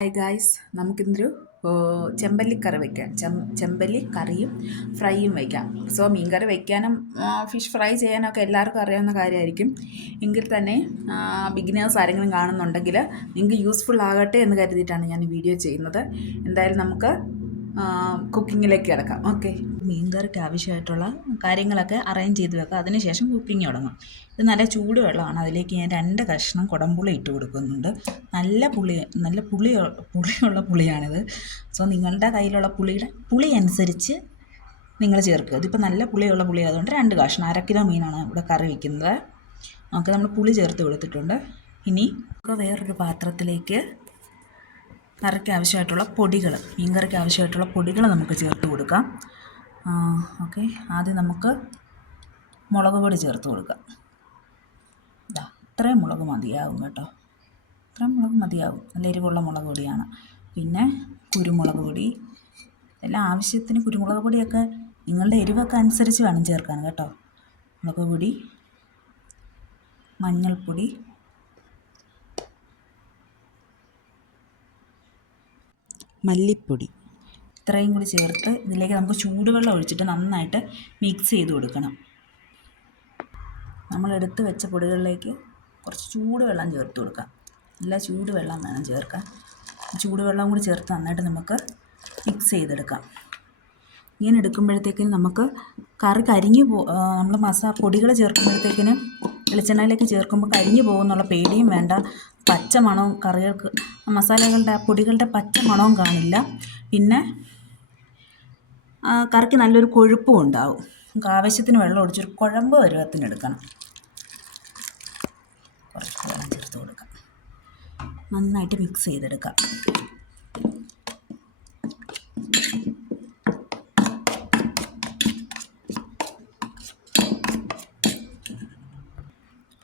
Hi guys, നമുക്കിന്നൊരു ചെമ്പല്ലിക്കറി വയ്ക്കാം. ചെമ്പല്ലി കറിയും ഫ്രൈയും വയ്ക്കാം. സോ മീൻകറി വയ്ക്കാനും ഫിഷ് ഫ്രൈ ചെയ്യാനൊക്കെ എല്ലാവർക്കും അറിയാവുന്ന കാര്യമായിരിക്കും. എങ്കിൽ തന്നെ ബിഗിനേഴ്സ് ആരെങ്കിലും കാണുന്നുണ്ടെങ്കിൽ നിങ്ങൾക്ക് യൂസ്ഫുൾ ആകട്ടെ എന്ന് കരുതിയിട്ടാണ് ഞാൻ ഈ വീഡിയോ ചെയ്യുന്നത്. എന്തായാലും നമുക്ക് കുക്കിങ്ങിലേക്ക് കിടക്കാം. ഓക്കെ, മീൻകറിക്ക് ആവശ്യമായിട്ടുള്ള കാര്യങ്ങളൊക്കെ അറേഞ്ച് ചെയ്ത് വെക്കാം. അതിനുശേഷം കുക്കിംഗ് തുടങ്ങും. ഇത് നല്ല ചൂടുവെള്ളമാണ്. അതിലേക്ക് ഞാൻ 2 കഷ്ണം കുടംപുളി ഇട്ട് കൊടുക്കുന്നുണ്ട്. നല്ല പുളിയുള്ള പുളിയാണിത്. സോ നിങ്ങളുടെ കയ്യിലുള്ള പുളി അനുസരിച്ച് നിങ്ങൾ ചേർക്കുക. ഇതിപ്പോൾ നല്ല പുളിയുള്ള പുളി ആയതുകൊണ്ട് 2 കഷ്ണം, 1/2 കിലോ മീനാണ് ഇവിടെ കറി വയ്ക്കുന്നത്. നമുക്ക് നമ്മൾ പുളി ചേർത്ത് കൊടുത്തിട്ടുണ്ട്. ഇനി നമുക്ക് വേറൊരു പാത്രത്തിലേക്ക് കറിക്ക് ആവശ്യമായിട്ടുള്ള പൊടികൾ, മീൻകറിക്ക് ആവശ്യമായിട്ടുള്ള പൊടികൾ നമുക്ക് ചേർത്ത് കൊടുക്കാം. ഓക്കെ, ആദ്യം നമുക്ക് മുളക് പൊടി ചേർത്ത് കൊടുക്കാം. ഇത്രയും മുളക് മതിയാവും കേട്ടോ, ഇത്രയും മുളക് മതിയാവും. നല്ല എരിവുള്ള മുളക് പൊടിയാണ്. പിന്നെ കുരുമുളക് പൊടി, എല്ലാം ആവശ്യത്തിന്. കുരുമുളക് പൊടിയൊക്കെ നിങ്ങളുടെ എരിവൊക്കെ അനുസരിച്ച് വേണം ചേർക്കാൻ കേട്ടോ. മുളക് പൊടി, മഞ്ഞൾപ്പൊടി, മല്ലിപ്പൊടി, ഇത്രയും കൂടി ചേർത്ത് ഇതിലേക്ക് നമുക്ക് ചൂടുവെള്ളം ഒഴിച്ചിട്ട് നന്നായിട്ട് മിക്സ് ചെയ്ത് കൊടുക്കണം. നമ്മൾ എടുത്ത് വെച്ച പൊടികളിലേക്ക് കുറച്ച് ചൂടുവെള്ളം ചേർത്ത് കൊടുക്കാം. നല്ല ചൂടുവെള്ളം വേണം ചേർക്കാൻ. ചൂടുവെള്ളം കൂടി ചേർത്ത് നന്നായിട്ട് നമുക്ക് മിക്സ് ചെയ്തെടുക്കാം. ഇങ്ങനെ എടുക്കുമ്പോഴത്തേക്കിന് നമുക്ക് കറി നമ്മൾ പൊടികൾ ചേർക്കുമ്പോഴത്തേക്കിന് വെളിച്ചെണ്ണയിലേക്ക് ചേർക്കുമ്പോൾ കരിഞ്ഞു പോകുന്നുള്ള പേടിയും വേണ്ട. പച്ച മണവും കറികൾക്ക് മസാലകളുടെ പൊടികളുടെ പച്ച മണവും കാണില്ല. പിന്നെ കറിക്ക് നല്ലൊരു കൊഴുപ്പും ഉണ്ടാവും. നമുക്ക് ആവശ്യത്തിന് വെള്ളം ഒഴിച്ചൊരു കുഴമ്പ് പരുവത്തിന് എടുക്കണം. കുറച്ച് വെള്ളം ചേർത്ത് കൊടുക്കാം. നന്നായിട്ട് മിക്സ് ചെയ്തെടുക്കാം.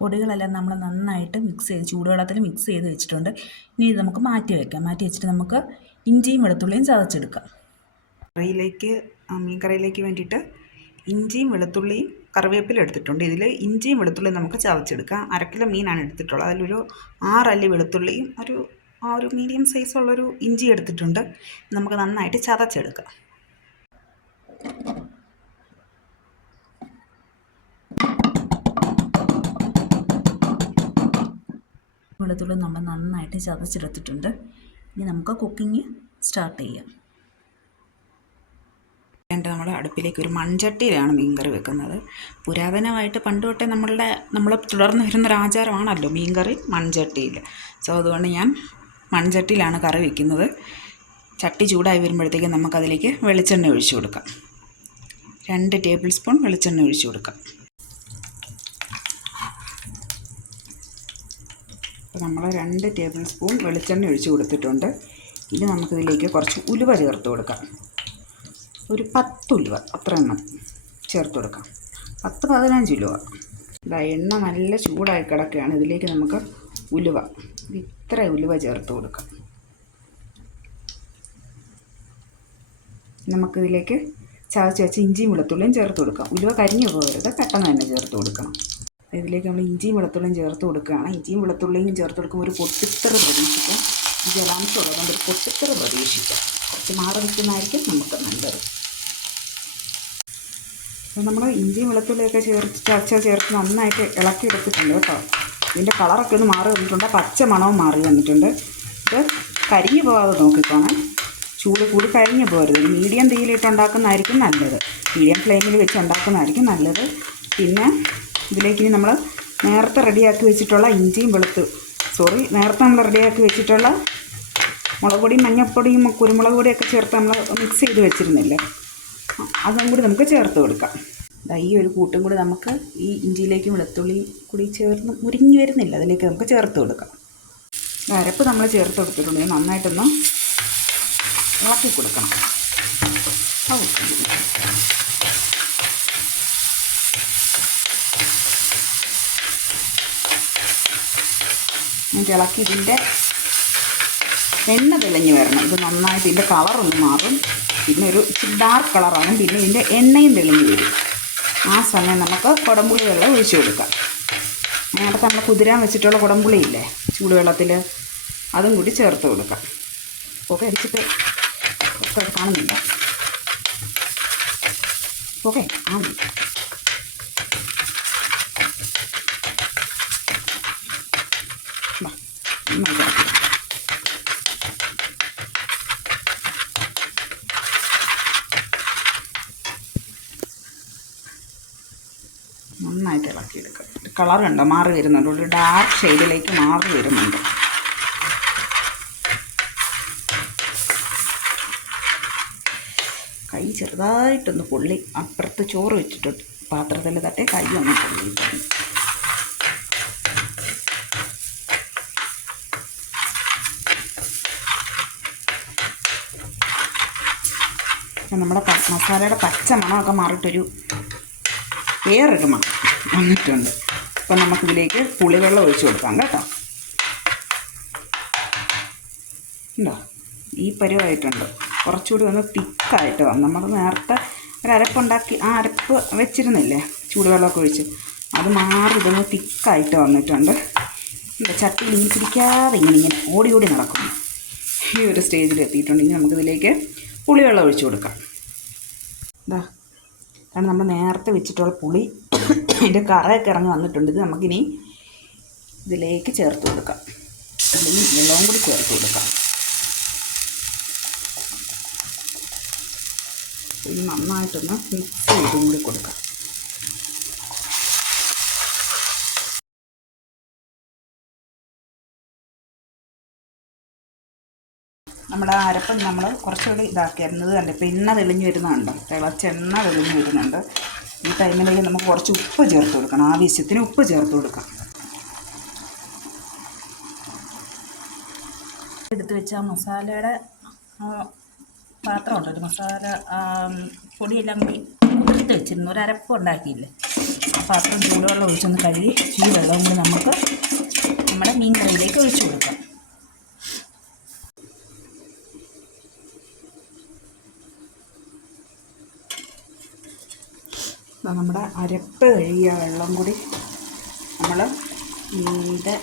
പൊടികളെല്ലാം നമ്മൾ നന്നായിട്ട് ചൂടുവെള്ളത്തിൽ മിക്സ് ചെയ്ത് വെച്ചിട്ടുണ്ട്. ഇനി ഇത് നമുക്ക് മാറ്റി വയ്ക്കാം. മാറ്റി വെച്ചിട്ട് നമുക്ക് ഇഞ്ചിയും വെളുത്തുള്ളിയും ചതച്ചെടുക്കാം. മീൻ കറിയിലേക്ക് വേണ്ടിയിട്ട് ഇഞ്ചിയും വെളുത്തുള്ളിയും കറിവേപ്പില എടുത്തിട്ടുണ്ട്. ഇതിൽ ഇഞ്ചിയും വെളുത്തുള്ളിയും നമുക്ക് ചതച്ചെടുക്കാം. 1/2 കിലോ മീനാണ് എടുത്തിട്ടുള്ളത്. അതിലൊരു 6 അല്ലി വെളുത്തുള്ളിയും ഒരു മീഡിയം സൈസുള്ളൊരു ഇഞ്ചി എടുത്തിട്ടുണ്ട്. നമുക്ക് നന്നായിട്ട് ചതച്ചെടുക്കാം. വെളുത്തുള്ളി നമ്മൾ നന്നായിട്ട് ചതച്ചെടുത്തിട്ടുണ്ട്. ഇനി നമുക്ക് കുക്കിംഗ് സ്റ്റാർട്ട് ചെയ്യാം. നമ്മൾ അടുപ്പിലേക്ക് ഒരു മൺചട്ടിയിലാണ് മീൻകറി വെക്കുന്നത്. പുരാതനമായിട്ട് പണ്ട് തൊട്ടേ നമ്മൾ തുടർന്ന് വരുന്നൊരു ആചാരമാണല്ലോ മീൻകറി മൺചട്ടിയിൽ. സോ അതുകൊണ്ട് ഞാൻ മൺചട്ടിയിലാണ് കറി വയ്ക്കുന്നത്. ചട്ടി ചൂടായി വരുമ്പോഴത്തേക്കും നമുക്കതിലേക്ക് വെളിച്ചെണ്ണ ഒഴിച്ചു കൊടുക്കാം. 2 ടേബിൾ സ്പൂൺ വെളിച്ചെണ്ണ ഒഴിച്ചു കൊടുക്കാം. നമ്മൾ 2 ടേബിൾ സ്പൂൺ വെളിച്ചെണ്ണ ഒഴിച്ച് കൊടുത്തിട്ടുണ്ട്. ഇനി നമുക്കിതിലേക്ക് കുറച്ച് ഉലുവ ചേർത്ത് കൊടുക്കാം. ഒരു 10 ഉലുവ, അത്ര എണ്ണം ചേർത്ത് കൊടുക്കാം. 10-15 ഉലുവ. എണ്ണ നല്ല ചൂടായി കിടക്കുകയാണ്. ഇതിലേക്ക് നമുക്ക് ഇത്ര ഉലുവ ചേർത്ത് കൊടുക്കാം. നമുക്കിതിലേക്ക് ചതച്ച് വെച്ച് ഇഞ്ചിയും വെളുത്തുള്ളിയും ചേർത്ത് കൊടുക്കാം. ഉലുവ കരിഞ്ഞു പോകരുത്, പെട്ടെന്ന് തന്നെ ചേർത്ത് കൊടുക്കണം. ഇതിലേക്ക് നമ്മൾ ഇഞ്ചിയും വെളുത്തുള്ളിയും ചേർത്ത് കൊടുക്കുകയാണ്. ഇഞ്ചിയും വെളുത്തുള്ളിയും ചേർത്ത് കൊടുക്കുമ്പോൾ ഒരു പൊട്ടിത്തെറി പ്രതീക്ഷിക്കാം. ജലാംശം ഉള്ളതുകൊണ്ട് ഒരു പൊട്ടിത്തെറി പ്രതീക്ഷിക്കാം. കുറച്ച് മാറി നിൽക്കുന്നതായിരിക്കും നമുക്ക് നല്ലത്. നമ്മൾ ഇഞ്ചിയും വെളുത്തുള്ളിയൊക്കെ ചേർത്ത് നന്നായിട്ട് ഇളക്കിയെടുത്തിട്ടുണ്ട് കേട്ടോ. ഇതിൻ്റെ കളറൊക്കെ ഒന്ന് മാറി വന്നിട്ടുണ്ട്. പച്ച മണവും മാറി വന്നിട്ടുണ്ട്. ഇത് കരിഞ്ഞു പോകാതെ നോക്കിക്കോണം. ചൂട് കൂടി കരിഞ്ഞു പോകരുത്. മീഡിയം തീയിലിട്ട് ഉണ്ടാക്കുന്നതായിരിക്കും നല്ലത്. മീഡിയം ഫ്ലെയിമിൽ വെച്ച് ഉണ്ടാക്കുന്നതായിരിക്കും നല്ലത്. പിന്നെ ഇതിലേക്ക് ഇനി നമ്മൾ നേരത്തെ റെഡിയാക്കി വെച്ചിട്ടുള്ള നേരത്തെ നമ്മൾ റെഡിയാക്കി വെച്ചിട്ടുള്ള മുളക് പൊടിയും മഞ്ഞൾപ്പൊടിയും കുരുമുളക് പൊടിയൊക്കെ ചേർത്ത് നമ്മൾ മിക്സ് ചെയ്ത് വെച്ചിരുന്നില്ലേ, അതും കൂടി നമുക്ക് ചേർത്ത് കൊടുക്കാം. ഈ ഒരു കൂട്ടും കൂടി നമുക്ക് ഈ ഇഞ്ചിയിലേക്കും വെളുത്തുള്ളിയും കൂടി ചേർന്ന് മുരിഞ്ഞു വരുന്നില്ല, അതിലേക്ക് നമുക്ക് ചേർത്ത് കൊടുക്കാം. അരപ്പ് നമ്മൾ ചേർത്ത് കൊടുത്തിട്ടുണ്ടെങ്കിൽ നന്നായിട്ടൊന്ന് ഇളക്കി കൊടുക്കണം. ഇളക്കി ഇതിൻ്റെ എണ്ണ തെളിഞ്ഞ് വരണം. ഇത് നന്നായിട്ട് ഇതിൻ്റെ കളറൊന്ന് മാറും. പിന്നെ ഒരു ഡാർക്ക് കളറാകും. പിന്നെ ഇതിൻ്റെ എണ്ണയും തെളിഞ്ഞ് വരും. ആ സമയം നമുക്ക് കുടംപുളി വെള്ളം ഒഴിച്ചു കൊടുക്കാം. നേരത്തെ നമ്മൾ കുതിരാൻ വെച്ചിട്ടുള്ള കുടംപുളി ഇല്ലേ ചൂടുവെള്ളത്തിൽ, അതും കൂടി ചേർത്ത് കൊടുക്കാം. പുക അടിച്ചിട്ട് ഒക്കെ കാണുന്നില്ല. ഓക്കെ ആ നന്നായിട്ട് ഇളക്കിയെടുക്കുക. കളർ കണ്ടോ മാറി വരുന്നുണ്ട്, ഒരു ഡാർക്ക് ഷെയ്ഡിലേക്ക് മാറി വരുന്നുണ്ട്. കൈ ചെറുതായിട്ടൊന്ന് പൊള്ളി, അപ്പുറത്ത് ചോറ് വെച്ചിട്ടുണ്ട് പാത്രത്തിൽ തട്ടെ കൈ ഒന്ന് പൊള്ളിയിട്ടുണ്ട്. നമ്മുടെ മസാലയുടെ പച്ച മണമൊക്കെ മാറിയിട്ടൊരു വേറൊരു മണം വന്നിട്ടുണ്ട്. അപ്പം നമുക്കിതിലേക്ക് പുളിവെള്ളം ഒഴിച്ച് കൊടുക്കാം കേട്ടോ. ഉണ്ടോ, ഈ പരുവായിട്ടുണ്ട്. കുറച്ചുകൂടി ഒന്ന് തിക്കായിട്ട് വന്നു. നമ്മൾ നേരത്തെ ഒരു അരപ്പുണ്ടാക്കി ആ അരപ്പ് വെച്ചിരുന്നില്ലേ ചൂടുവെള്ളമൊക്കെ ഒഴിച്ച്, അത് മാറി ഇതൊന്ന് തിക്കായിട്ട് വന്നിട്ടുണ്ട്. ചട്ടിയിൽ ഇനി പിടിക്കാതെ ഇങ്ങനെ ഓടി ഓടി നടക്കുന്നു. ഈ ഒരു സ്റ്റേജിൽ എത്തിയിട്ടുണ്ടെങ്കിൽ നമുക്കിതിലേക്ക് പുളിവെള്ളം ഒഴിച്ച് കൊടുക്കാം. ഇതാ കാരണം നമ്മൾ നേരത്തെ വെച്ചിട്ടുള്ള പുളി അതിൻ്റെ കറയൊക്കെ ഇറങ്ങി വന്നിട്ടുണ്ട്. ഇത് നമുക്കിനി ഇതിലേക്ക് ചേർത്ത് കൊടുക്കാം, അല്ലെങ്കിൽ വെള്ളവും കൂടി ചേർത്ത് കൊടുക്കാം. ഇത് നന്നായിട്ടൊന്ന് മിക്സ് ചെയ്തും കൂടി കൊടുക്കാം. നമ്മുടെ അരപ്പ് നമ്മൾ കുറച്ചുകൂടി ഇതാക്കിയിരുന്നത് കണ്ട് ഇപ്പോൾ എണ്ണ തെളിഞ്ഞ് വരുന്നുണ്ട്, തിളച്ചെണ്ണ തെളിഞ്ഞ് വരുന്നുണ്ട്. ഈ ടൈമിലേക്ക് നമുക്ക് കുറച്ച് ഉപ്പ് ചേർത്ത് കൊടുക്കണം, ആവശ്യത്തിന് ഉപ്പ് ചേർത്ത് കൊടുക്കാം. എടുത്ത് വെച്ച മസാലയുടെ പാത്രമുണ്ട്, ഒരു മസാല പൊടിയെല്ലാം കൂടി എടുത്ത് വെച്ചിരുന്നു, ഒരു അരപ്പ് ഉണ്ടാക്കിയില്ലേ. ആ പാത്രം ചൂടുവെള്ളം ഒഴിച്ചൊന്ന് കഴുകി ഈ വെള്ളം കൂടി നമുക്ക് നമ്മുടെ മീൻ കറിയിലേക്ക് ഒഴിച്ചു കൊടുക്കാം. നമ്മുടെ അരപ്പ് കഴുകിയ വെള്ളം കൂടി നമ്മൾ മീനിൻ്റെ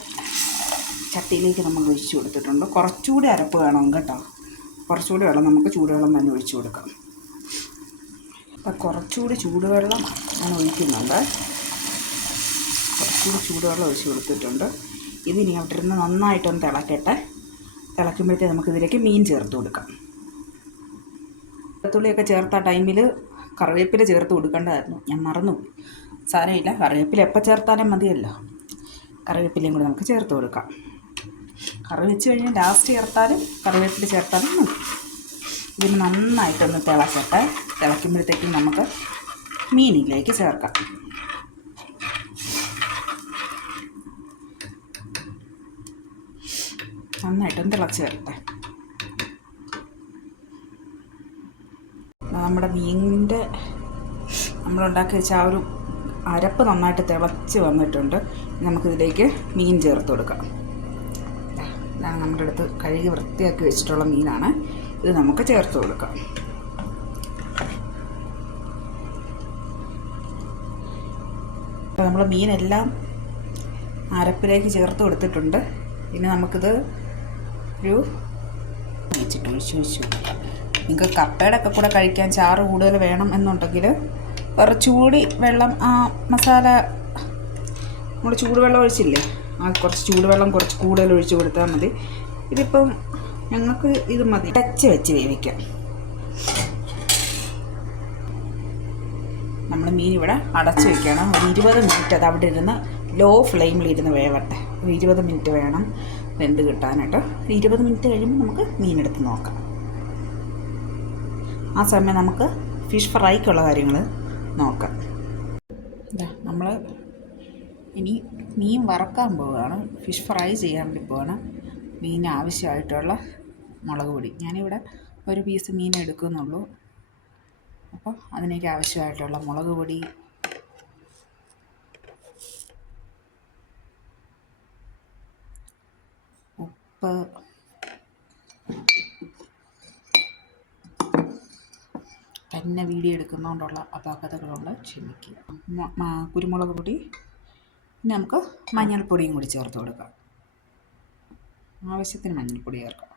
ചട്ടിയിലേക്ക് നമ്മൾ ഒഴിച്ച് കൊടുത്തിട്ടുണ്ട്. കുറച്ചുകൂടി അരപ്പ് വേണം കേട്ടോ, കുറച്ചുകൂടി വെള്ളം നമുക്ക് ചൂടുവെള്ളം തന്നെ ഒഴിച്ച് കൊടുക്കാം. അപ്പം കുറച്ചുകൂടി ചൂടുവെള്ളം ഞാൻ ഒഴിക്കുന്നുണ്ട്, കുറച്ചുകൂടി ചൂടുവെള്ളം ഒഴിച്ച് കൊടുത്തിട്ടുണ്ട്. ഇതിനി അവിടെ ഇരുന്ന് നന്നായിട്ടൊന്ന് തിളക്കട്ടെ. തിളക്കുമ്പോഴത്തേ നമുക്കിതിലേക്ക് മീൻ ചേർത്ത് കൊടുക്കാം. വെളുത്തുള്ളിയൊക്കെ ചേർത്ത ടൈമിൽ കറിവേപ്പില ചേർത്ത് കൊടുക്കേണ്ടതായിരുന്നു, ഞാൻ മറന്നുപോയി. സാരമില്ല, കറിവേപ്പില എപ്പോൾ ചേർത്താലും മതിയല്ലോ. കറിവേപ്പിലയും കൂടി നമുക്ക് ചേർത്ത് കൊടുക്കാം. കറി വെച്ച് കഴിഞ്ഞാൽ ലാസ്റ്റ് ചേർത്താലും കറിവേപ്പില ചേർത്താലും മതി. ഇതിന് നന്നായിട്ടൊന്ന് തിളക്കട്ടെ. തിളയ്ക്കുമ്പോഴത്തേക്കും നമുക്ക് മീനിലേക്ക് ചേർക്കാം. നന്നായിട്ടൊന്ന് തിളച്ച് വരട്ടെ. നമ്മുടെ മീനിൻ്റെ നമ്മളുണ്ടാക്കി വെച്ച ആ ഒരു അരപ്പ് നന്നായിട്ട് തിളച്ച് വന്നിട്ടുണ്ട്. നമുക്കിതിലേക്ക് മീൻ ചേർത്ത് കൊടുക്കാം. ഇതാണ് നമ്മുടെ അടുത്ത് കഴുകി വൃത്തിയാക്കി വെച്ചിട്ടുള്ള മീനാണ്, ഇത് നമുക്ക് ചേർത്ത് കൊടുക്കാം. അപ്പോൾ നമ്മൾ മീനെല്ലാം അരപ്പിലേക്ക് ചേർത്ത് കൊടുത്തിട്ടുണ്ട്. ഇനി നമുക്കിത് ഒരു ഒഴിച്ച് കൊടുക്കാം. നിങ്ങൾക്ക് കപ്പയുടെ ഒക്കെ കൂടെ കഴിക്കാൻ ചാറ് കൂടുതൽ വേണം എന്നുണ്ടെങ്കിൽ കുറച്ചുകൂടി വെള്ളം ആ മസാല നമ്മൾ ചൂടുവെള്ളം ഒഴിച്ചില്ലേ, ആ കുറച്ച് ചൂടുവെള്ളം കുറച്ച് കൂടുതൽ ഒഴിച്ച് കൊടുത്താൽ മതി. ഇതിപ്പം ഞങ്ങൾക്ക് ഇത് മതി. ടച്ച് വെച്ച് വേവിക്കാം. നമ്മൾ മീൻ ഇവിടെ അടച്ച് വെക്കണം. ഒരു 20 മിനിറ്റ് അത് അവിടെ ഇരുന്ന് ലോ ഫ്ലെയിമിലിരുന്ന് വേവട്ടെ. ഒരു 20 മിനിറ്റ് വേണം വെന്ത് കിട്ടാനായിട്ട്. 20 മിനിറ്റ് കഴിയുമ്പോൾ നമുക്ക് മീനെടുത്ത് നോക്കാം. ആ സമയം നമുക്ക് ഫിഷ് ഫ്രൈക്കുള്ള കാര്യങ്ങൾ നോക്കാം. നമ്മൾ ഇനി മീൻ വറക്കാൻ പോവുകയാണ്, ഫിഷ് ഫ്രൈ ചെയ്യാൻ വേണ്ടി പോവുകയാണ്. മീൻ ആവശ്യമായിട്ടുള്ള മുളക് പൊടി ഞാനിവിടെ ഒരു പീസ് മീൻ എടുക്കുന്നുള്ളൂ. അപ്പോൾ അതിനേക്ക് ആവശ്യമായിട്ടുള്ള മുളക് പൊടി, ഉപ്പ്, തന്നെ വീഡിയോ എടുക്കുന്നതുകൊണ്ടുള്ള അപാകതകളുണ്ട്, ക്ഷമിക്കുക. കുരുമുളക് പൊടി, പിന്നെ നമുക്ക് മഞ്ഞൾപ്പൊടിയും കൂടി ചേർത്ത് കൊടുക്കാം. ആവശ്യത്തിന് മഞ്ഞൾപ്പൊടി ചേർക്കാം.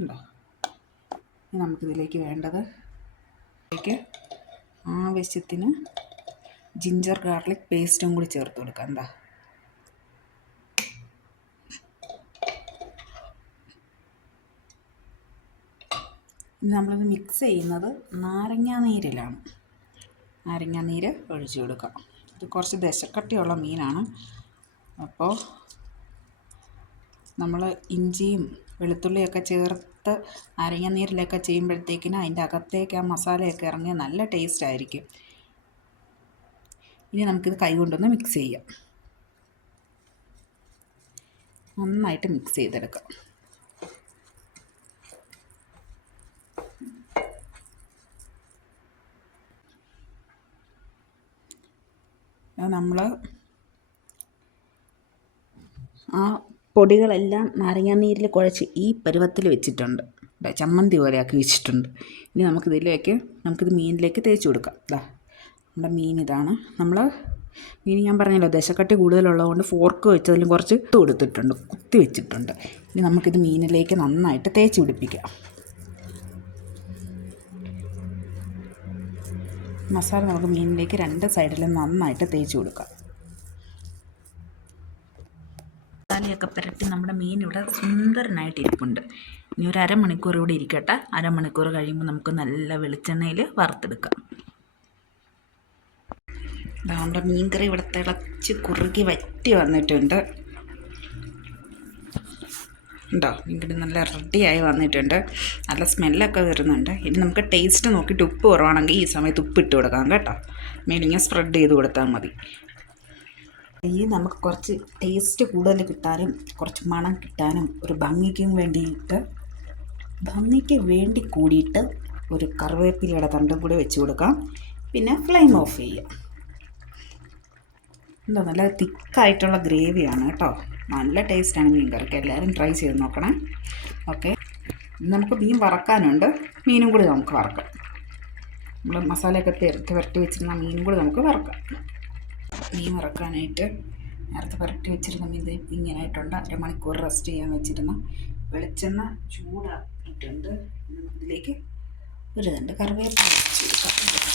ഉണ്ടോ? ഇനി നമുക്കിതിലേക്ക് വേണ്ടത് ആവശ്യത്തിന് ജിഞ്ചർ ഗാർലിക് പേസ്റ്റും കൂടി ചേർത്ത് കൊടുക്കാം. എന്താ ഇനി നമ്മളിത് മിക്സ് ചെയ്യുന്നത് നാരങ്ങാനീരിലാണ്. നാരങ്ങാനീര് ഒഴിച്ചു കൊടുക്കാം. ഇത് കുറച്ച് ദശക്കട്ടിയുള്ള മീനാണ്. അപ്പോൾ നമ്മൾ ഇഞ്ചിയും വെളുത്തുള്ളിയൊക്കെ ചേർത്ത് നാരങ്ങാനീരിലൊക്കെ ചെയ്യുമ്പോഴത്തേക്കിന് അതിൻ്റെ അകത്തേക്ക് ആ മസാലയൊക്കെ ഇറങ്ങി നല്ല ടേസ്റ്റ് ആയിരിക്കും. ഇനി നമുക്കിത് കൈ കൊണ്ടൊന്ന് മിക്സ് ചെയ്യാം. നന്നായിട്ട് മിക്സ് ചെയ്തെടുക്കാം. നമ്മൾ ആ പൊടികളെല്ലാം നാരങ്ങാനീരിൽ കുഴച്ച് ഈ പരുവത്തിൽ വെച്ചിട്ടുണ്ട്. ചമ്മന്തി പോലെ ആക്കി വെച്ചിട്ടുണ്ട്. ഇനി നമുക്കിത് മീനിലേക്ക് തേച്ച് കൊടുക്കാം. നമ്മുടെ മീൻ ഇതാണ്. മീൻ ഞാൻ പറഞ്ഞല്ലോ ദശക്കട്ടി കൂടുതലുള്ളതുകൊണ്ട് ഫോർക്ക് വെച്ചതിലും കുറച്ച് കൊടുത്തിട്ടുണ്ട്, കുത്തി വെച്ചിട്ടുണ്ട്. ഇനി നമുക്കിത് മീനിലേക്ക് നന്നായിട്ട് തേച്ച് പിടിപ്പിക്കാം. മസാല നമുക്ക് മീനിലേക്ക് രണ്ട് സൈഡിലും നന്നായിട്ട് തേച്ച് കൊടുക്കാം. മസാലയൊക്കെ പുരട്ടി നമ്മുടെ മീൻ ഇവിടെ സുന്ദരനായിട്ട് ഇരിപ്പുണ്ട്. ഇനി ഒരു അരമണിക്കൂർ ഇവിടെ ഇരിക്കട്ടെ. അരമണിക്കൂർ കഴിയുമ്പോൾ നമുക്ക് നല്ല വെളിച്ചെണ്ണയിൽ വറുത്തെടുക്കാം. നമ്മുടെ മീൻകറി ഇവിടെ തിളച്ച് കുറുകി വറ്റി വന്നിട്ടുണ്ട്. ഉണ്ടോ? മീൻകറി നല്ല റെഡിയായി വന്നിട്ടുണ്ട്. നല്ല സ്മെല്ലൊക്കെ വരുന്നുണ്ട്. ഇനി നമുക്ക് ടേസ്റ്റ് നോക്കിയിട്ട് ഉപ്പ് കുറവാണെങ്കിൽ ഈ സമയത്ത് ഉപ്പ് ഇട്ട് കൊടുക്കാം കേട്ടോ. മേലിങ്ങനെ സ്പ്രെഡ് ചെയ്ത് കൊടുത്താൽ മതി. ഇനി നമുക്ക് കുറച്ച് ടേസ്റ്റ് കൂടുതൽ കിട്ടാനും കുറച്ച് മണം കിട്ടാനും ഒരു ഭംഗിക്ക് വേണ്ടി കൂടിയിട്ട് ഒരു കറിവേപ്പിലയുടെ തണ്ടും കൂടി വെച്ച് കൊടുക്കാം. പിന്നെ ഫ്ലെയിം ഓഫ് ചെയ്യാം. എന്താ നല്ല തിക്കായിട്ടുള്ള ഗ്രേവിയാണ് കേട്ടോ. നല്ല ടേസ്റ്റാണ് മീൻ കറിക്ക്. എല്ലാവരും ട്രൈ ചെയ്ത് നോക്കണം. ഓക്കെ, നമുക്ക് മീൻ വറക്കാനുണ്ട്. മീനും കൂടി നമുക്ക് വറക്കാം. നമ്മൾ മസാലയൊക്കെ പുരട്ടി വെച്ചിരുന്ന മീനും കൂടി നമുക്ക് വറക്കാം. മീൻ വറക്കാനായിട്ട് നേരത്തെ പുരട്ടി വെച്ചിരുന്ന മീൻ ഇങ്ങനെയായിട്ടുണ്ട്. അരമണിക്കൂർ റെസ്റ്റ് ചെയ്യാൻ വെച്ചിരുന്ന വെളിച്ചെണ്ണ ചൂടാക്കിയിട്ടുണ്ട്. ഇതിലേക്ക് ഒരു രണ്ട് കറിവേപ്പില വെച്ച് കൊടുക്കാം.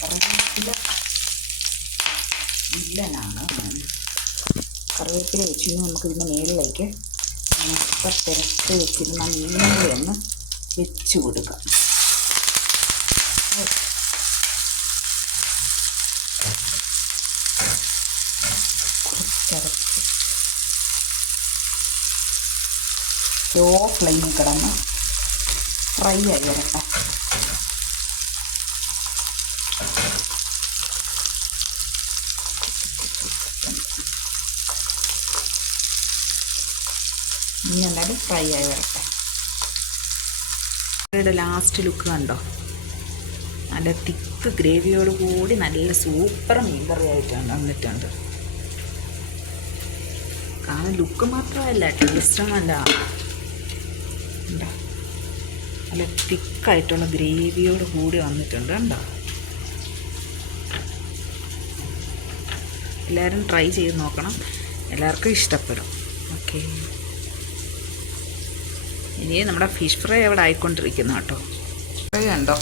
കറിവേപ്പില വില്ലനാണ്. കറിവേപ്പില വെച്ച് നമുക്കിതിൻ്റെ മേളിലേക്ക് പുരട്ടി വെച്ചിരുന്ന മീനും കൂടി ഒന്ന് വെച്ച് കൊടുക്കാം. കുറച്ചരച്ച് ലോ ഫ്ലെയിമിൽ കിടന്ന് ഫ്രൈ ആയി വരട്ടെ. ഇനി എന്തായാലും ഫ്രൈ ആയി വരട്ടെ. ഇവിടെ ലാസ്റ്റ് ലുക്ക് കണ്ടോ? നല്ല തിക്ക് ഗ്രേവിയോട് കൂടി നല്ല സൂപ്പർ മീൻ കറി ആയിട്ടാണ് വന്നിട്ടുണ്ട്. കാരണം ലുക്ക് മാത്രമല്ല, ടേസ്റ്റും നല്ല നല്ല തിക്കായിട്ടുള്ള ഗ്രേവിയോട് കൂടി വന്നിട്ടുണ്ട് കണ്ടോ. എല്ലാവരും ട്രൈ ചെയ്ത് നോക്കണം. എല്ലാവർക്കും ഇഷ്ടപ്പെടും. ഓക്കെ, ഇനി നമ്മുടെ ഫിഷ് ഫ്രൈ അവിടെ ആയിക്കൊണ്ടിരിക്കുന്നു കേട്ടോ. ഫ്രൈ കണ്ടോ?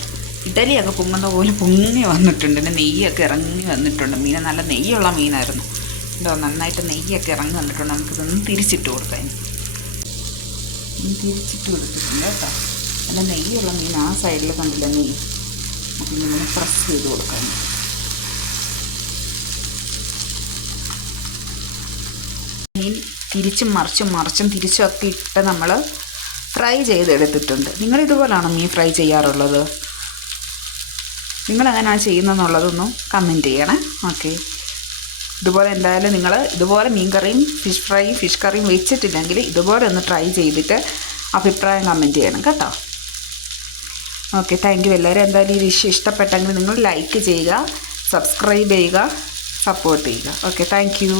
ഇഡലിയൊക്കെ പൊങ്ങുന്ന പോലെ പൊങ്ങി വന്നിട്ടുണ്ട്. പിന്നെ നെയ്യൊക്കെ ഇറങ്ങി വന്നിട്ടുണ്ട്. മീൻ നല്ല നെയ്യുള്ള മീനായിരുന്നു. എന്തോ നന്നായിട്ട് നെയ്യൊക്കെ ഇറങ്ങി വന്നിട്ടുണ്ട്. നമുക്കിതൊന്ന് തിരിച്ചിട്ട് കൊടുക്കാം. തിരിച്ചിട്ട് കൊടുത്തിട്ടുണ്ട് കേട്ടോ. നല്ല നെയ്യുള്ള മീൻ ആ സൈഡിൽ കണ്ടില്ല നെയ്യ്. നമുക്കിങ്ങനെ പ്രസ് ചെയ്ത് കൊടുക്കാം. മീൻ തിരിച്ചും മറിച്ചും തിരിച്ചൊക്കെ ഇട്ട് നമ്മൾ ഫ്രൈ ചെയ്തെടുത്തിട്ടുണ്ട്. നിങ്ങളിതുപോലാണോ മീൻ ഫ്രൈ ചെയ്യാറുള്ളത്? നിങ്ങളെങ്ങനെയാണ് ചെയ്യുന്നതെന്നുള്ളതൊന്നും കമൻറ്റ് ചെയ്യണേ. ഓക്കെ, ഇതുപോലെ എന്തായാലും നിങ്ങൾ ഇതുപോലെ മീൻ കറിയും ഫിഷ് കറിയും വെച്ചിട്ടില്ലെങ്കിൽ ഇതുപോലെ ഒന്ന് ട്രൈ ചെയ്തിട്ട് അഭിപ്രായം കമൻറ്റ് ചെയ്യണം കേട്ടോ. Okay, thank you. എല്ലാവരും എന്തായാലും ഈ ഡിഷ് ഇഷ്ടപ്പെട്ടെങ്കിൽ നിങ്ങൾ ലൈക്ക് ചെയ്യുക, സബ്സ്ക്രൈബ് ചെയ്യുക, സപ്പോർട്ട് ചെയ്യുക. Okay, thank you.